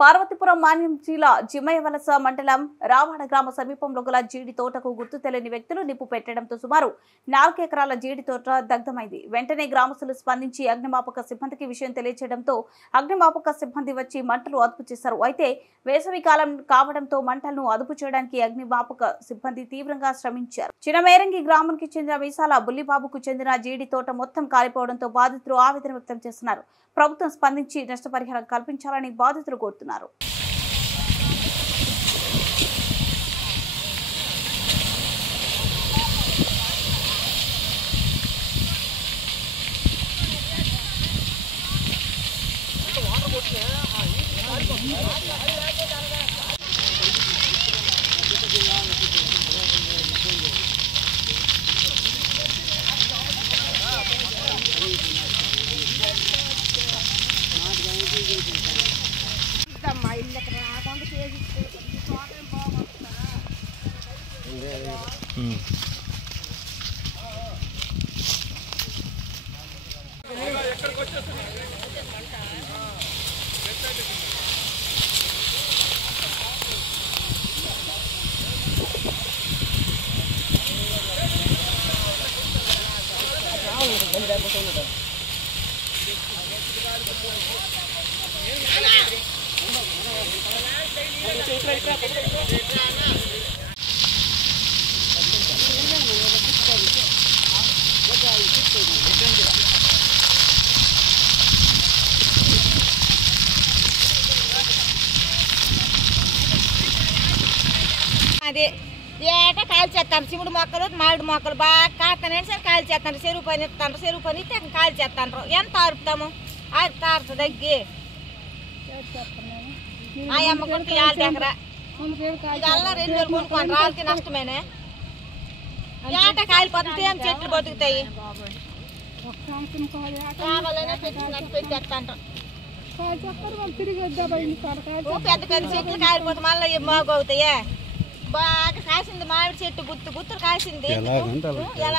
పార్వతీపురం మాన్యం జిల్లా జిమయవలస మండలం రావాడ గ్రామ సమీపంలో గల జీడి తోటకు గుర్తు తెలియని వ్యక్తులు నిప్పు పెట్టడంతో సుమారు 4 ఎకరాల జీడి తోట దగ్ధమైంది. వెంటనే గ్రామస్తులు స్పందించి అగ్నిమాపక సిబ్బందికి విషయం తెలియజేయడంతో అగ్నిమాపక సిబ్బంది వచ్చి మంటలు అదుపు చేశారు. అయితే వేసవి కాలం కావడంతో మంటలను అదుపు చేయడానికి అగ్నిమాపక సిబ్బంది తీవ్రంగా శ్రమించారు. చినమేరంగి గ్రామానికి చెందిన మీసాల బుల్లిబాబుకు చెందిన జీడి తోట మొత్తం కాలిపోవడంతో బాధితులు ఆవేదన వ్యక్తం చేస్తున్నారు. ప్రభుత్వం స్పందించి నష్టపరిహారం కల్పించాలని బాధితులు కోరుతున్నారు. అది ఏట కాలు చేస్తాను. శివుడు మొక్కలు మామిడి మొక్కలు బాగా కాస్తానే సరే కాలు చేస్తాను. చెరువు పని ఇస్తాను. చెరువు పని ఇస్తే కాలు చేస్తాను. ఎంత ఆరుపుతాము ఆరుతారు తగ్గి ఆ అమ్మ కొట్టి 5 ఎకరా ఇదల్లా 2 రోజులు కొనుక్కోండి. రాళ్ళకి నష్టమేనే ఏట కాలిపోతుంటే ఏం చెట్లు బతుకుతాయి. కావాలనే పెట్టేస్తాంటాం. పెద్ద పెద్ద చెట్లు కాలిపోతే మళ్ళీ మాగు అవుతాయే. బాగా కాసింది మామిడి చెట్టు గుత్తు గుత్తులు కాసింది. ఎలా